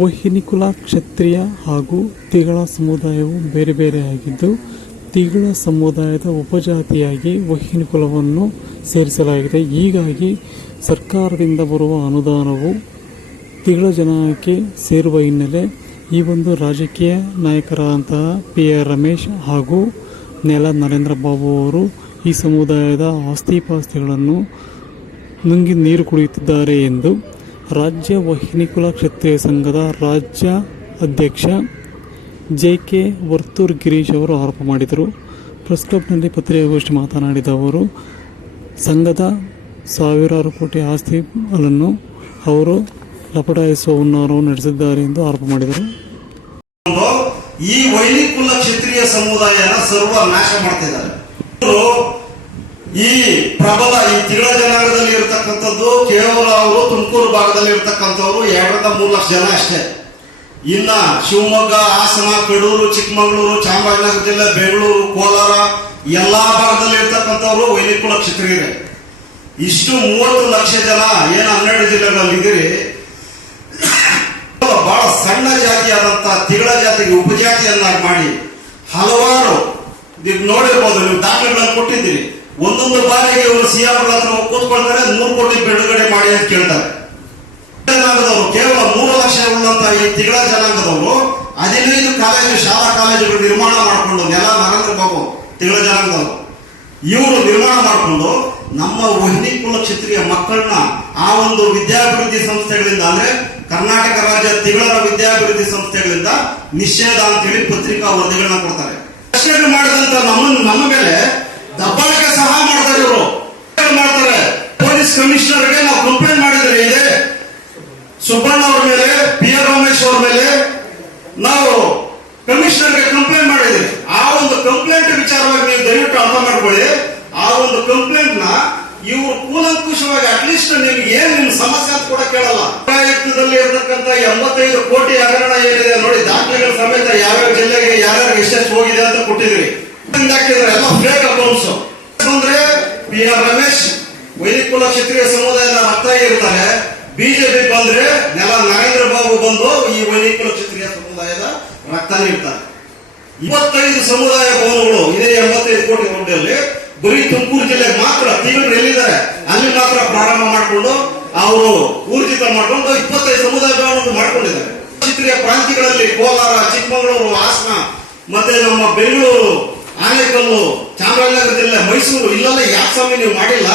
ವಹಿನಿಕುಲ ಕ್ಷತ್ರಿಯ ಹಾಗೂ ತಿಗಳ ಸಮುದಾಯವು ಬೇರೆ ಬೇರೆಯಾಗಿದ್ದು, ತಿಗಳ ಸಮುದಾಯದ ಉಪಜಾತಿಯಾಗಿ ವಹಿನಿಕುಲವನ್ನು ಸೇರಿಸಲಾಗಿದೆ. ಹೀಗಾಗಿ ಸರ್ಕಾರದಿಂದ ಬರುವ ಅನುದಾನವು ತಿಗಳ ಜನಾಂಗಕ್ಕೆ ಸೇರುವ ಹಿನ್ನೆಲೆ ಈ ಒಂದು ರಾಜಕೀಯ ನಾಯಕರಾದಂತಹ PI ರಮೇಶ್ ಹಾಗೂ ನೆಲ ನರೇಂದ್ರ ಬಾಬು ಅವರು ಈ ಸಮುದಾಯದ ಆಸ್ತಿಪಾಸ್ತಿಗಳನ್ನು ನುಂಗಿ ನೀರು ಕುಡಿಯುತ್ತಿದ್ದಾರೆ ಎಂದು ರಾಜ್ಯ ವಹಿನಿಕುಲ ಕ್ಷತ್ರಿಯ ಸಂಘದ ರಾಜ್ಯ ಅಧ್ಯಕ್ಷ JK ವರ್ತೂರ್ ಗಿರೀಶ್ ಅವರು ಆರೋಪ ಮಾಡಿದರು. ಪ್ರೆಸ್ ಕ್ಲಬ್ನಲ್ಲಿ ಪತ್ರಿಕಾಗೋಷ್ಠಿ ಮಾತನಾಡಿದ ಅವರು, ಸಂಘದ ಸಾವಿರಾರು ಕೋಟಿ ಆಸ್ತಿಗಳನ್ನು ಅವರು ಲಪಟಾಯಿಸುವ ಹುನ್ನಾರವನ್ನು ನಡೆಸಿದ್ದಾರೆ ಎಂದು ಆರೋಪ ಮಾಡಿದರು. ಈ ವೈನಿಕುಲ ಕ್ಷತ್ರಿಯ ಸಮುದಾಯನ ಸರ್ವನಾಶ ಮಾಡ್ತಿದ್ದಾರೆ. ಈ ಪ್ರಬಲ ಈ ತಿಗಳ ಜನಾಂಗದಲ್ಲಿ ಇರತಕ್ಕಂಥದ್ದು ಕೇವಲ ಅವರು ತುಮಕೂರು ಭಾಗದಲ್ಲಿ ಇರತಕ್ಕಂಥವ್ರು 2-3 ಲಕ್ಷ ಜನ ಅಷ್ಟೇ. ಇನ್ನ ಶಿವಮೊಗ್ಗ, ಹಾಸನ, ಕಡೂರು, ಚಿಕ್ಕಮಗಳೂರು, ಚಾಮರಾಜನಗರ ಜಿಲ್ಲೆ, ಬೆಂಗಳೂರು, ಕೋಲಾರ ಎಲ್ಲಾ ಭಾಗದಲ್ಲಿ ಇರ್ತಕ್ಕಂಥವ್ರು ವೈನಿಕುಲ ಕ್ಷತ್ರಿಯರೇ. ಇಷ್ಟು 30 ಲಕ್ಷ ಜನ ಏನು 12 ಜಿಲ್ಲೆಗಳಲ್ಲಿದ್ದೀರಿ, ಬಹಳ ಸಣ್ಣ ಜಾತಿಯಾದಂತಹ ತಿಗಳ ಜಾತಿಗೆ ಉಪಜಾತಿಯನ್ನಾಗಿ ಮಾಡಿ ಹಲವಾರು ನೋಡಿರ್ಬೋದು, ನೀವು ದಾಖಲೆಗಳನ್ನು ಕೊಟ್ಟಿದ್ದೀರಿ. ಒಂದೊಂದು ಬಾರಿಗೆ ಇವರು CM ಹತ್ರ ಕೂತ್ಕೊಳ್ತಾರೆ, 100 ಕೋಟಿ ಬಿಡುಗಡೆ ಮಾಡಿ ಅಂತ ಕೇಳ್ತಾರೆ. ಜನಾಂಗದವರು ಕೇವಲ 3 ಲಕ್ಷ ಉಳ್ಳಂತಹ ಈ ತಿಗಳ ಜನಾಂಗದವರು 15 ಕಾಲೇಜು, ಶಾಲಾ ಕಾಲೇಜುಗಳು ನಿರ್ಮಾಣ ಮಾಡಿಕೊಂಡು, ನೆಲ ನರೇಂದ್ರ ಬಾಬು ತಿಗಳ ಜನಾಂಗದವರು ಇವರು ನಿರ್ಮಾಣ ಮಾಡಿಕೊಂಡು ನಮ್ಮ ವಹಿನಿಕುಲ ಕ್ಷತ್ರಿಯ ಮಕ್ಕಳನ್ನ ಆ ಒಂದು ವಿದ್ಯಾಭಿವೃದ್ಧಿ ಸಂಸ್ಥೆಗಳಿಂದ, ಅಂದ್ರೆ ಕರ್ನಾಟಕ ರಾಜ್ಯ ತಿಗಳರ ವಿದ್ಯಾಭಿವೃದ್ಧಿ ಸಂಸ್ಥೆಗಳಿಂದ ನಿಷೇಧ ಅಂತೇಳಿ ಪತ್ರಿಕಾ ವರದಿಗಳನ್ನ ಕೊಡ್ತಾರೆ. ಮಾಡಿದಂತ ನಮ್ಮ ಮೇಲೆ ದಬ್ಬಾಳಿಕೆ ಸಹ ಮಾಡ್ತಾರೆ. ಇವರು ಮಾಡ್ತಾರೆ. ಪೊಲೀಸ್ ಕಮಿಷನರ್ಗೆ ನಾವು ಕಂಪ್ಲೇಂಟ್ ಮಾಡಿದ್ರೆ ಇದೆ ಸುಬ್ಬಣ್ಣ ಅವ್ರ ಮೇಲೆ, PI ರಮೇಶ್ ಅವ್ರ ಮೇಲೆ ನಾವು ಕಮಿಷನರ್ಗೆ ಕಂಪ್ಲೇಂಟ್ ಮಾಡಿದ್ವಿ. ಆ ಒಂದು ಕಂಪ್ಲೇಂಟ್ ವಿಚಾರವಾಗಿ ನೀವು ದಯವಿಟ್ಟು ಅರ್ಥ ಮಾಡ್ಕೊಳ್ಳಿ. ಆ ಒಂದು ಕಂಪ್ಲೇಂಟ್ ನ ಇವರು ಕೂಲಂಕುಷವಾಗಿ ಅಟ್ಲೀಸ್ಟ್ ನಿಮ್ಗೆ ಏನ್ ನಿಮ್ ಸಮಸ್ಯೆ ಅಂತ ಕೂಡ ಕೇಳಲ್ಲ. ಲೋಕಾಯುಕ್ತದಲ್ಲಿ ಇರತಕ್ಕಂತ 85 ಕೋಟಿ ಹಗರಣ ಏನಿದೆ ನೋಡಿ, ದಾಖಲೆಗಳ ಸಮೇತ ಯಾವ್ಯಾವ ಜಿಲ್ಲೆಗೆ ಯಾರ್ಯಾರು ಎಷ್ಟೆಷ್ಟು ಹೋಗಿದೆ ಅಂತ ಕೊಟ್ಟಿದ್ರಿ. ಹಾಕಿದ್ರೆ ಎಲ್ಲ ಫೇಕ್ ಅಕೌಂಟ್ಸ್. ಅಂದ್ರೆ PI ರಮೇಶ್ ವೈನಿಕುಲ ಕ್ಷತ್ರಿಯ ಸಮುದಾಯದ ರಕ್ತ ಇರ್ತಾರೆ. ಬಿಜೆಪಿ ಬಂದ್ರೆ ನೆಲ ನರೇಂದ್ರ ಬಾಬು ಬಂದು ಈ ವೈನಿಕುಲ ಕ್ಷತ್ರಿಯ ಸಮುದಾಯದ ರಕ್ತ ನೀಡ್ತಾರೆ. 25 ಸಮುದಾಯ ಭವನಗಳು ಇದೇ 85 ಕೋಟಿ ದುಡ್ಡಲ್ಲಿ ಬರೀ ತುಮಕೂರು ಜಿಲ್ಲೆಗೆ ಮಾತ್ರ ತಿಗಳು ಎಲ್ಲಿದ್ದಾರೆ ಅಲ್ಲಿ ಮಾತ್ರ ಪ್ರಾರಂಭ ಮಾಡಿಕೊಂಡು ಅವರು ಊರ್ಜಿತ ಮಾಡಿಕೊಂಡು 25 ಸಮುದಾಯ ಭವನಗಳು ಮಾಡ್ಕೊಂಡಿದ್ದಾರೆ. ಕ್ಷತ್ರಿಯ ಪ್ರಾಂತ್ಯಗಳಲ್ಲಿ ಕೋಲಾರ, ಚಿಕ್ಕಮಗಳೂರು, ಹಾಸನ, ಮತ್ತೆ ನಮ್ಮ ಬೆಂಗಳೂರು, ಆನೇಕಲ್ಲು, ಚಾಮರಾಜನಗರ ಜಿಲ್ಲೆ, ಮೈಸೂರು ಇಲ್ಲೆಲ್ಲ ಯಾಕೆ ಸ್ವಾಮಿ ನೀವು ಮಾಡಿಲ್ಲ?